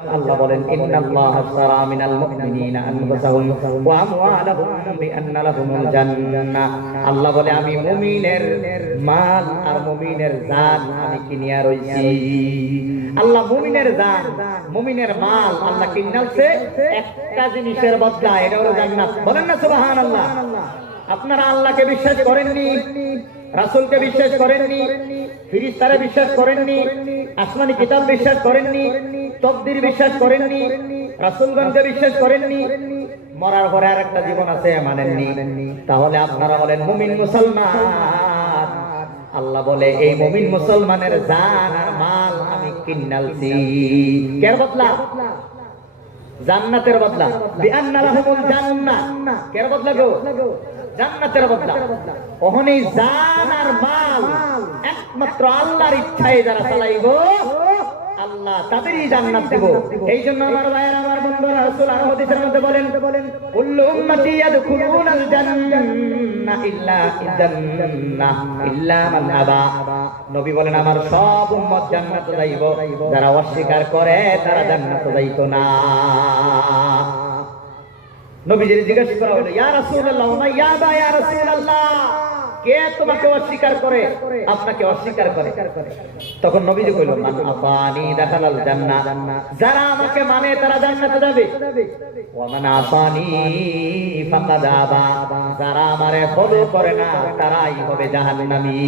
আল্লাহ বলেন ইন্নাল্লাহা আশতারা মিনাল মুমিনিনা আনফুসাহুম ওয়া আমওয়ালাহুম বিআন্না লাহুমুল জান্নাহ। আল্লাহ বলে আমি মুমিনের মাল আর মুমিনের জান আমি কিনিয়া রইছি। আল্লাহ মুমিনের জান মুমিনের মাল আল্লাহ কিনালছে একটা জিনিসের বদলা, এটা হলো জান্নাত। বলেন না সুবহানাল্লাহ। আপনারা আল্লাহকে বিশ্বাস করেননি, রাসূলকে বিশ্বাস করেননি, ফেরেশতারে বিশ্বাস করেননি, আসমানি কিতাব বিশ্বাস করেননি, তকদির বিশ্বাস করেননি, রাসূলগণকে বিশ্বাস করেননি, মরার পরে আরেকটা জীবন আছে মানেননি, তাহলে আপনারা বলেন মুমিন মুসলমান। আল্লাহ বলে এই মুমিন মুসলমানের জান আর মাল আমি কিনালছি কের বদলা? জান্নাতের বদলা। বিআন্না লাহুমুল জান্নাহ কের বদলা গো? জান্নাতের বদলা। ওহনি জান আর মাল একমাত্র আল্লাহর ইচ্ছায় যারা চালাইবো আল্লাহ তাদেরই জান্নাত দেব। এই জন্য আমার ভাইয়েরা, আমার বন্ধুরা, রাসূল আর হাদিসের মধ্যে বলেন কুল্লু উম্মতি ইয়াদখুলুনাল জান্নাহ ইল্লা মান আবা। নবী বলেন আমার সব উম্মত জান্নাতে যাইব, যারা অস্বীকার করে তারা জান্নাতে যাইত না। নবীজি জিজ্ঞাসা করা হলো ইয়া রাসূলুল্লাহ ওয়া ইয়াবা ইয়া রাসূলুল্লাহ, কে তোমাকে অস্বীকার করে, আপনাকে অস্বীকার করে? তখন নবীজি কইল মান আফানি দাখালাল জান্নাহ, যারা আমাকে মানে তারা জান্নাতে যাবে। ওয়া মান আফানি ফাকাদ আবা, যারা আমারে ফলো করে না তারাই হবে জাহান্নামী।